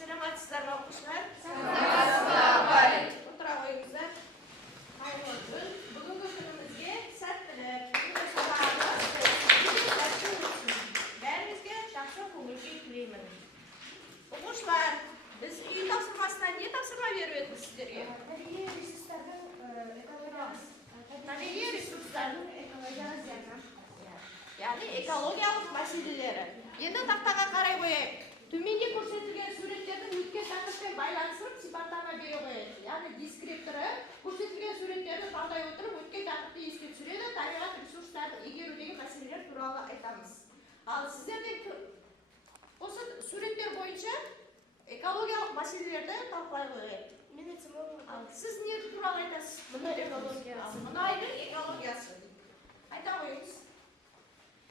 Саламатсыздар ма оқушылар? Саламатсыздар. Отыра қойыңыздар. Бүгінгі күнімізге сәттілік, бәріңізге жақсы көңіл-күй тілеймін. Оқушылар, біз үй тапсырмасына не тапсырма беріп едік сіздерге? Табиғи ресурстардың экологиясы. Яғни экологиялық мәселелері. Енді тақтаға қарай қояйық. Төменде көрсетілген суреттердің өткен тақырыппен байланыстырып сипаттама бере қояйық. Яғни дескриптері көрсетілген суреттерді талдай отырып өткен тақырыпты еске түсіреді, табиғат ресурстарды игерудегі мәселелер туралы айтамыз. Ал сіздерде осы суреттер бойынша экологиялық мәселелерді талқылай қояйық. Сіз не туралы айтасыз? Мұнайдың экологиясы. Айта қойыңыз.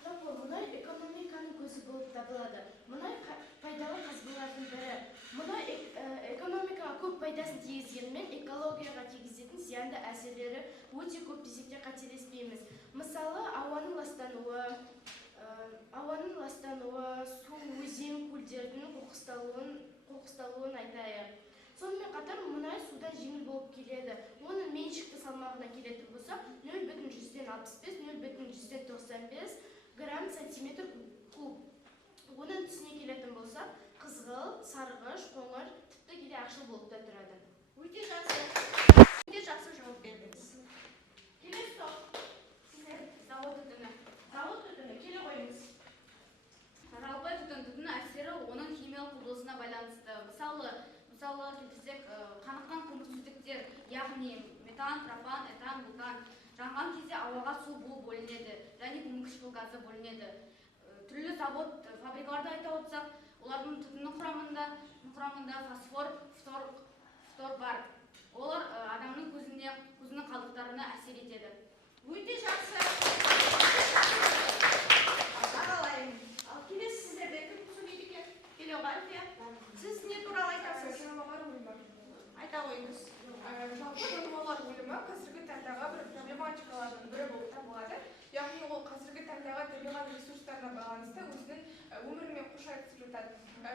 Мұнай экономиканың көзі болып табылады. Мұнай пайдалы қазбалардың бірі. Мұнай экономикаға көп пайдасын тигізгенімен экологияға тигізетін зиянды әсерлері өте көп десек қателеспейміз. Мысалы, ауаның ластануы, су, өзен, көлдердің қоқысталуын айтайық. Сонымен қатар мұнай судан жеңіл болып келеді. Оның меншікті салмағына келетін болса 0,165, 0,195 грамм сантиметр куб. Оның түсіне келетін болса, қызғылт, сарғыш, қоңыр, тіпті кейде ақшыл болып та тұрады. Өте жақсы жауап бердіңіз. Келесі топ. Сіздер завод түтіні келе қойыңыз. Жалпы түтін әсері оның химиялық құбылысына байланысты. Мысалы келтірсек, қаныққан көмірсіздіктер, яғни метан, пропан, этан, бутан жанған кезде ауаға су буы бөлінеді, және көмірқышқыл газы бөлінеді. Түрлі завод, фабрикаларды айта отырсақ, олардың түтіннің құрамында фосфор, фтор бар. Олар адамның көзінің қалдықтарына әсер етеді. Өте жақсы. Ағалайым. Ал келесі сіздерде кім сөйлейді екен? Келеуғалия. Сіз не туралы айтасыз? Айта қойыңыз. Жалпы жануарлар өлімі қазіргі таңдағы бір проблематикалардың бірі болып табылады. Яғни ол қазіргі таңдағы табиғат ресурстарына байланысты өзінің өмірімен қош жатады.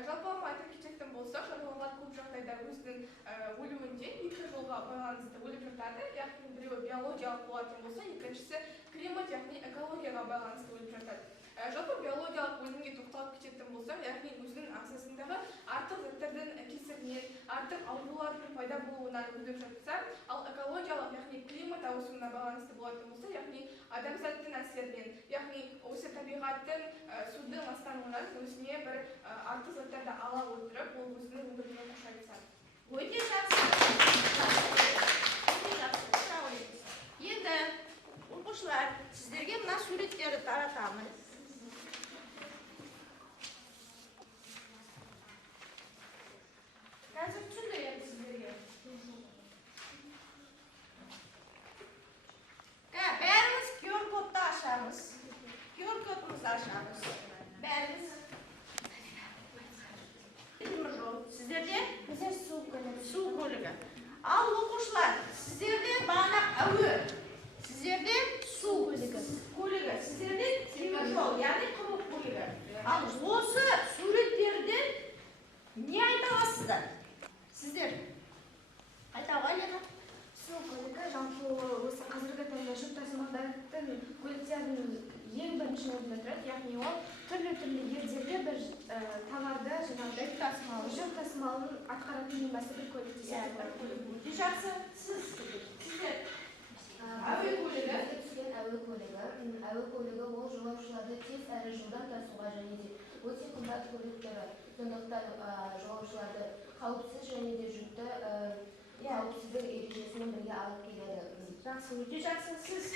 Жалпы айтып кететін болсақ, жануарлар көп жағдайда өзінің өлімінде екі жолға байланысты өліп жатады. Яғни біреуі биологиялық болатын болса, екіншісі климат, яғни экологияға байланысты өліп жатады. Жалпы биологиялық өлімге тоқталып кететін болсақ, яғни өзінің ағзасындағы артық заттардың кесірінен, артық аурулардың пайда болуынан өліп жатса, ал экологиялық, яғни климат ауысуына байланысты болатын болса, яғни адамзаттың әсерінен, яғни осы табиғаттың судың ластануынан өзіне бір артық заттарды ала отырып, ол өзінің өмірімен қош айтысады. Өте жақсы. Енді оқушылар, сіздерге мына суреттерді таратамын. Қазір түсіндіреді сіздерге. Бәріміз QR-кодты ашамыз. QR-кодымызды ашамыз. Бәріміз. Сіздерде? Біздер су көлігі. Ал оқушылар, сіздерде бағана әуе. Сіздерде су көлігі. Сіздерде теміржол, яғни құрық көлігі. Ал осы суреттерден не айта аласыздар? Сіздер айтауға еді? Су көлігі жалпы осы қазіргі таңда жүк тасымалдайтын көліктердің ең бірінші орында тұрады. Яғни ол түрлі елдерге бір товарды жүк тасымалын атқаратын басты көлік деседі. Өте жақсы. Сіздер әуе көлігі. Әуе көлігі ол жолаушыларды тез әрі жылдам тасуға және де өте қымбат көлік түрі. Сондықтан жолаушыларды қауіпсіз және де жүкті қауіпсіздік ережесімен бірге алып келеді. Жақсы, өте жақсы. Сіз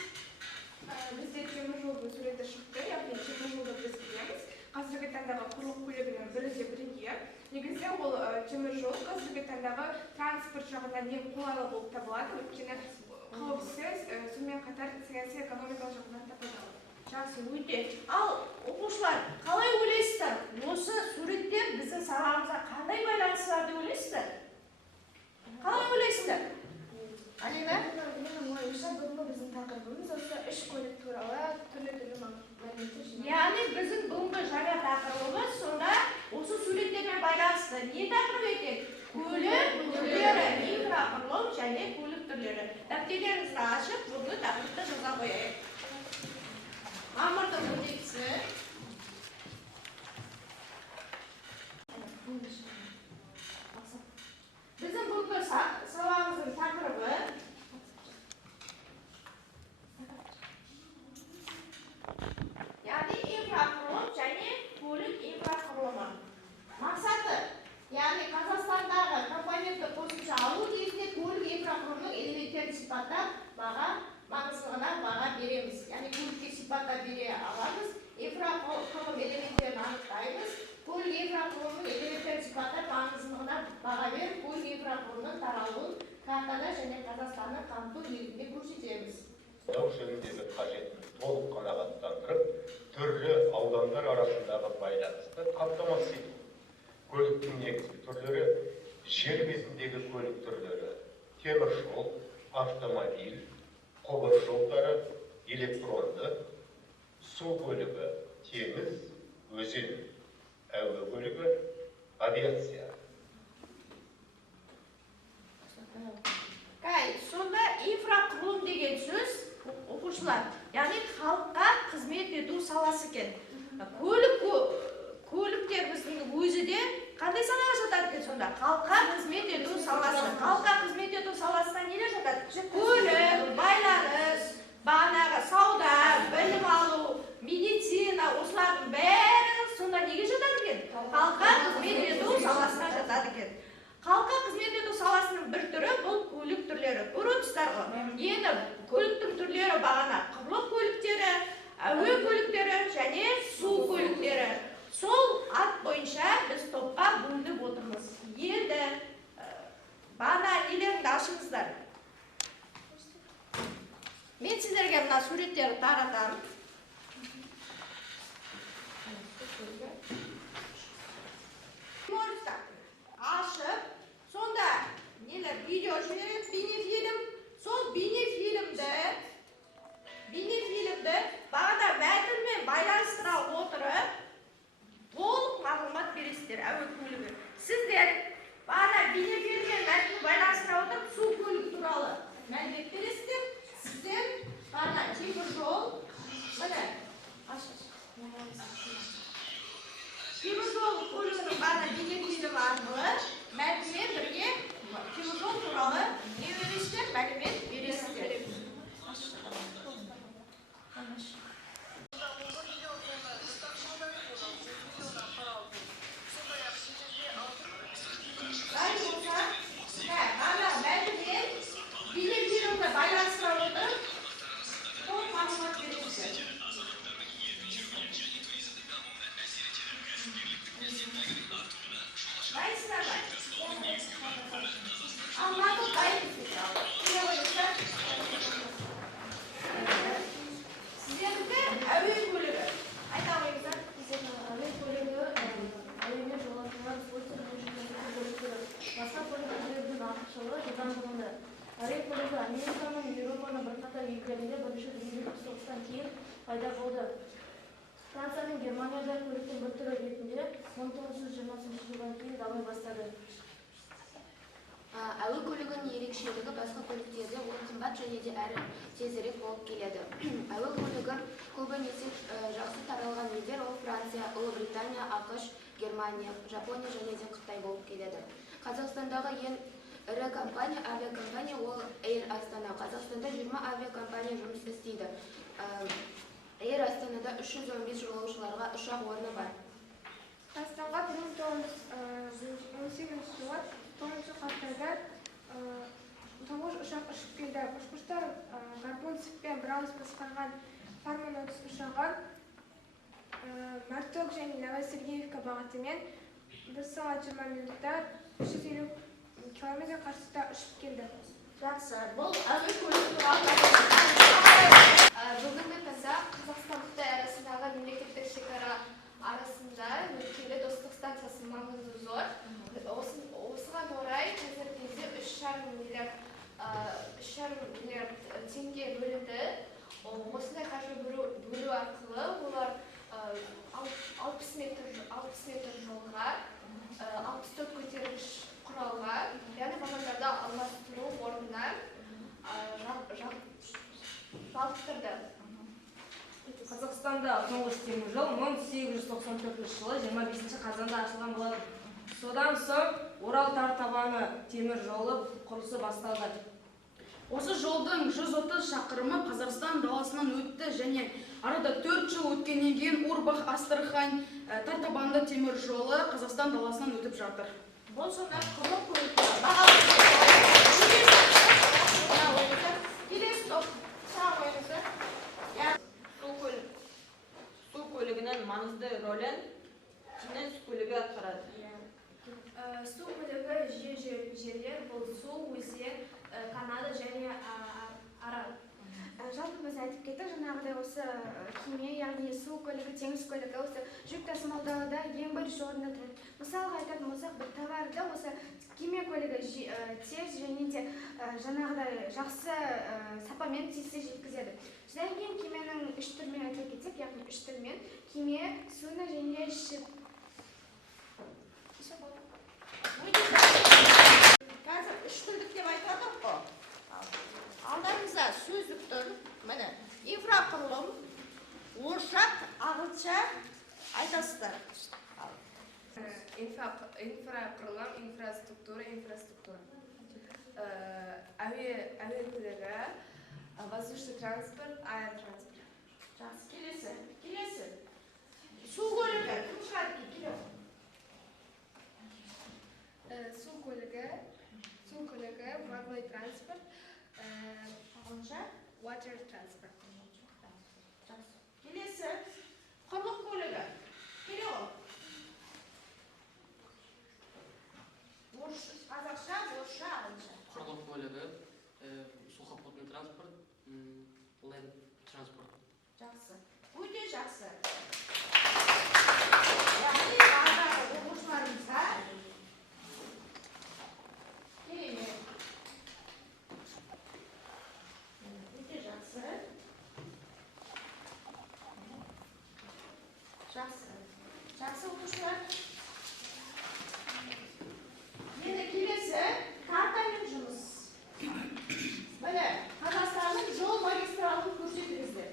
Бізде теміржолдың суреті шықты, яғни теміржолды біз білеміз. Қазіргі таңдағы құрық көлігінің бірі де бірге. Негізі ол теміржол қазіргі таңдағы транспорт жағынан ең қолайлы болып табылады, өйткені қауіпсіз, сонымен қатар саяси экономикалық жағынан да пайдалы. жақсы, өте. Ал оқушылар, қалай ойлайсыздар? Осы суреттер біздің саламызға қандай байланысы бар деп ойлайсыздар? Қалай ойлайсыздар? Алина? Менің ойымша бүгінгі біздің тақырыбымыз осы үш көлік туралы түрлі мәліметтер жинау. Яғни біздің бүгінгі жаңа тақырыбымыз сонда осы суреттермен байланысты. не тақырып екен? Көлік түрлері, инфрақұрылым және көлік түрлері. Дәптерлеріңізді ашып, бүгінгі тақырыпты жаза қояйық. Мамырдың 12-сі. Біздің бүгінгі сабағымыздың тақырыбы яғни инфрақұрылым және көлік инфрақұрылымы. Мақсаты, яғни Қазақстандағы компонентті қосымша алу кезінде көлік инфрақұрылымының элементтерін сипаттап, маңыздылығына баға береміз. Яғни көлікке сипаттап бере аламыз, инфрақұрылым элементтерін анықтаймыз, көлік инфрақұрылымының элементтерін сипаттап, маңыздылығына баға беріп, көлік инфрақұрылымының таралуын картада және Қазақстанның қамту негізінде көрсетеміз. жөніндегі қажетін толық қанағаттандырып, түрлі аудандар арасындағы байланысты қамтамасыз ету. Көліктің негізгі түрлері жер бетіндегі көлік түрлері: темір жол, автомобиль, құбыр жолдары, электронды, су көлігі, теңіз, өзен, әуе көлігі, авиация. Сонда инфрақұрылым деген сөз оқушылар, яғни халыққа қызмет ету саласы екен. Көліктер біздің өзі де қандай салаға жатады екен сонда? Халыққа қызмет ету саласы. Халыққа қызмет ету саласына нелер жатады? Көлік, байланыс, бағанағы сауда, білім алу, медицина, осылардың бәрі сонда неге жатады екен? Халыққа қызмет ету саласына жатады екен. Халыққа қызмет ету саласының бір түрі бұл көлік түрлері. Көріп тұрсыздар ғой. Енді көліктің түрлері бағана құрлық көліктері, әуе көліктері және су көліктері. Сол ат бойынша біз топқа бөлініп отырмыз. Енді бағана нелеріңді ашыңыздар. Мен сіздерге мына суреттерді таратамын. Ашып, сонда нелер видео жібереді, бейнефильм. Сол бейнефильмді бағана мәтінмен байланыстыра отырып, толық мағлұмат бересіздер әуе көлігі. Сіздер бағана бейнефильммен мәтінді байланыстыра отырып, су көлігі туралы мәлімет бересіздер. Сіздер бағана темір жол, темір жол көлігінің бағана бейнефильм арқылы мәтінмен бірге темір жол туралы не бересіздер? Мәлімет бересіздер. Байланыстыра отырып, толық мағлұмат бересіздер. Сіздерді әуе көлігі айта қойыңыздар. Әуе көлігі әуемен жолаушылар басқа көліктердің артықшылығы жылдамдығында. Әуе көлігі Американың Еуропаның бірқатар елдерінде бірінші дүниежүзілік соғыстан кейін пайда болды. Франция мен Германияда көліктің бір түрі ретінде 1920 жылдан кейін дами бастады. Әуе көлігінің ерекшелігі басқа көліктерден ол қымбат және де әрі тезірек болып келеді. Әуе көлігі көбінесе жақсы таралған елдер ол Франция, Ұлыбритания, ақш, Германия, Жапония және де Қытай болып келеді. Қазақстандағы ең ірі авиакомпания ол Air Астана. Қазақстанда 20 авиакомпания жұмыс істейді. Air Астанада 315 жолаушыларға ұшақ орны бар. Қазақстанға 1918 жылы 9 қаңтарда тұңғыш ұшақ ұшып келді. Ұшқыштар Горбунцев пен Браус басқарған Фарман 30 ұшағы Марток және Новосергеевка бағытымен 1 сағат 20 минутта 350 км қашықтықта ұшып келді. Жақсы, бұл әуе көлігі туралы. Бүгінгі таңда Қазақстан-Қытай арасындағы мемлекеттік шекара арасында өткелі достық станциясының маңызы зор. Осыған орай қазіргі кезде 3,5 миллиард теңге бөлінді. Осындай қаржы бөлу арқылы олар 60 метр жолға 64 Қазақстанда тұңғыш темір жол 1894 жылы 25 қазанда ашылған болатын. Содан соң Орал Тартабаны темір жолы құрылысы басталды. Осы жолдың 130 шақырымы Қазақстан даласынан өтті және арада 4 жыл өткеннен кейін Урбах-Астрахань Тартабанды темір жолы Қазақстан даласынан өтіп жатыр. Бұл сонда құрылық көлігі. Келесі топ. Сау ойыңыздар. Су көлігінің маңызды рөлін теңіз көлігі атқарады. Су көлігі жерлер бұл су, өзен, канада және арал. Жалпы біз айтып кеттік, жаңағыдай осы кеме, яғни су көлігі, теңіз көлігі осы жүк тасымалдауда ең бірінші орында тұрады. Мысалға айтатын болсақ, бір товарды осы кеме көлігі тез және де жаңағыдай жақсы сапамен тезірек жеткізеді. Содан кейін кеменің үш түрімен айтып кетсек, яғни үш түрімен кеме, суна және шіп. Қазір үш тілдік деп айтадық қой. Алдарыңызда сөздік тұр. Міне, инфрақұрылым, орысша, ағылшынша айтасыздар. Инфрақұрылым, инфраструктура. Әуе көлігі, воздушный транспорт, аэротранспорт. Жақсы, келесі. Су көлігі, кім шығады келесі? Су көлігі, водной транспорт, Ағылшынша? water transport. Келесі. Құрлық көлігі. Келе ол. Қазақша, орысша, ағылшынша. Құрлық көлігі, сухопутный транспорт, land transport. Жақсы. Өте жақсы. Яғни бағдағы оқушыларымызға керемет. Өте жақсы. Жақсы оқушылар. Енді келесі картамен жұмыс. Міне, Қазақстанның жол магистралын көрсетіңіздер.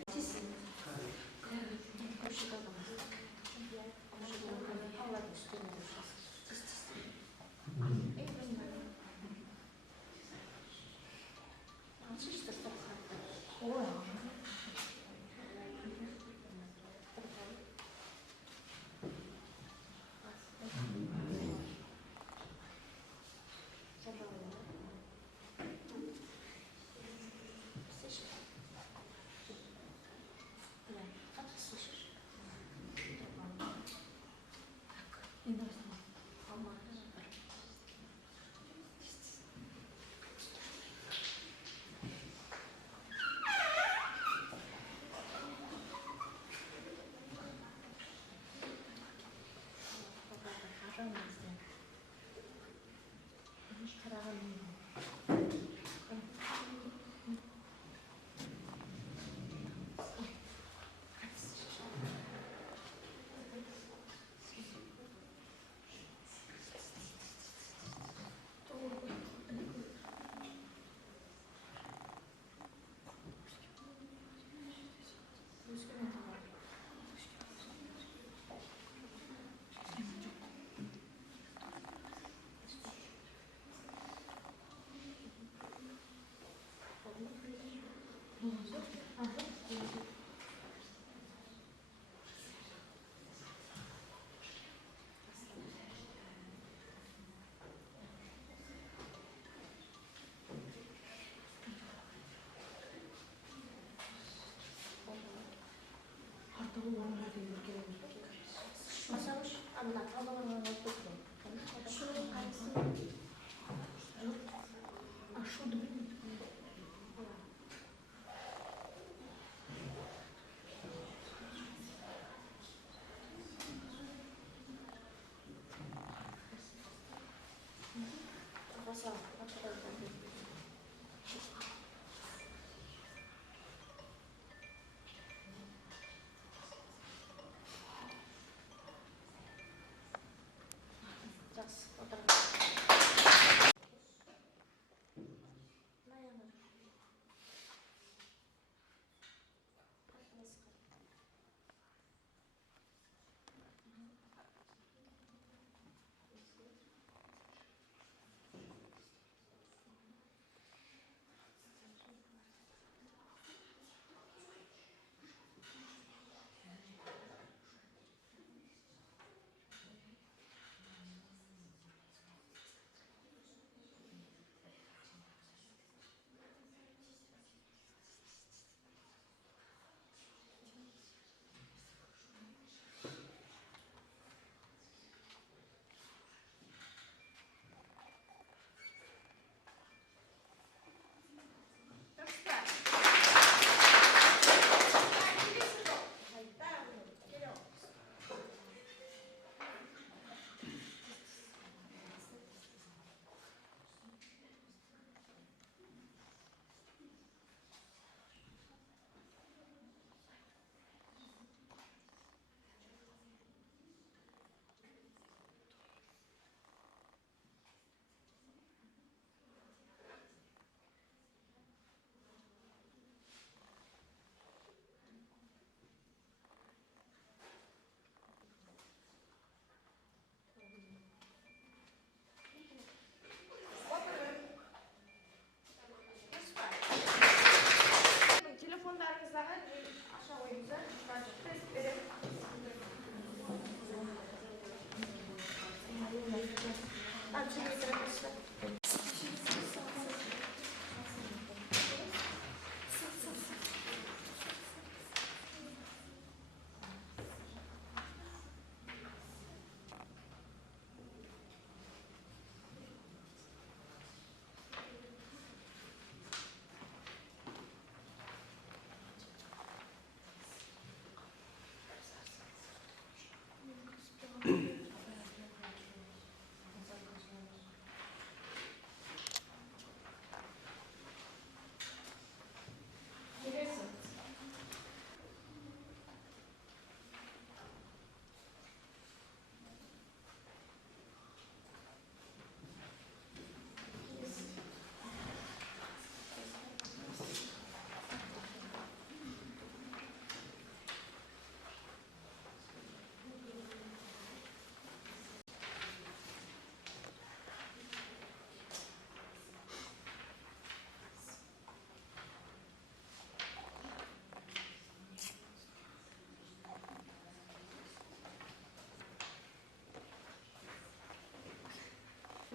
жерге келеміз.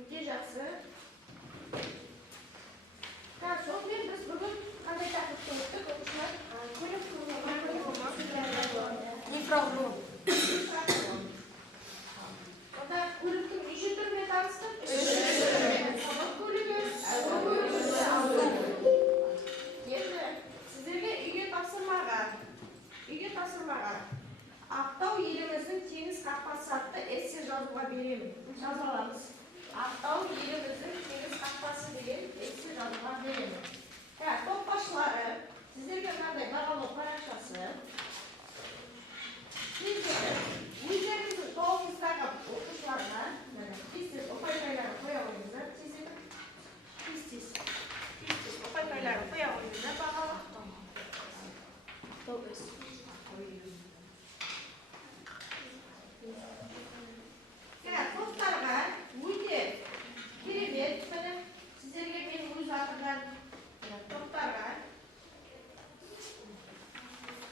Өте жақсы. Сонымен біз бүгін қандай тақырыпты өттік, оқушылар? Көлік Инфрақұрылым. Онда көліктің неше түрімен таныстық? Сабақ көлігі, енді сіздерге үйге тапсырмаға Ақтау еліміздің теңіз қақпасы атты эссе жазуға беремін. Жаза аламыз. Ақтау еліміздің теңіз қақпасы деген эссе жазуға беремін. Топ басшылары, сіздерге мынандай бағалау парақшасы. Өздеріңіздің тобыңыздағы оқушыларға тез ұпай-пайларын қоя қойыңыздар. Тез ұпай-пайларын қоя қойыңыздар бағалау. Топтарға өте керемет, сіздерге мен өз атымнан топтарға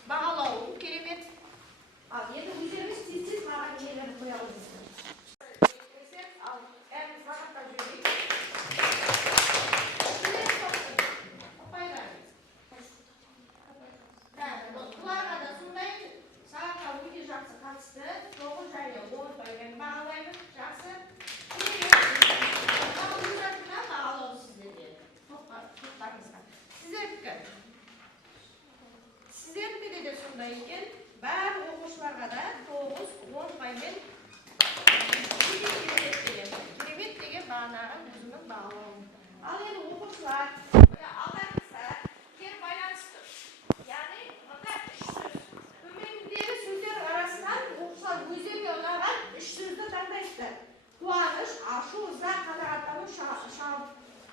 бағалауым керемет. Ал енді өздеріңіз тез маған нелерді қоя қойыңыздар. Ал әріміз бағаттап жіберейік. Бұларға да сондай сағатқа өте жақсы қатысты 9 және 10 паймен бағалаймын. Жақсы. Өз атымнан бағалау сіздерге. Топтарыңызға. Сіздердікі де сондай екен. Бәрі оқушыларға да 9-10 паймен керемет деген бағанағы өзімнің бағалауым. Ал енді оқушылар алдарыңызда кер байланысты. Яғни мында 3 сөз. Төмендегі сөздер арасынан оқушылар өздеріне ұнаған 3 сөзді таңдайсыздар. Қуаныш, ашу, ыза, қанағаттану,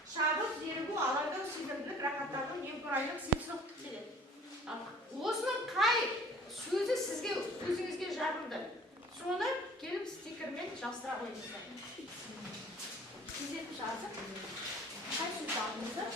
шабыт, зерігу, алаңдау, сезімділік, рахаттану, немқұрайлық, сыйымсыздық келеді. Осының қай сөзі сізге өзіңізге жағымды? Соны келіп стикермен жаздыра қойыңыздар. Сіздерді жазып, қай сөз жағымыздар?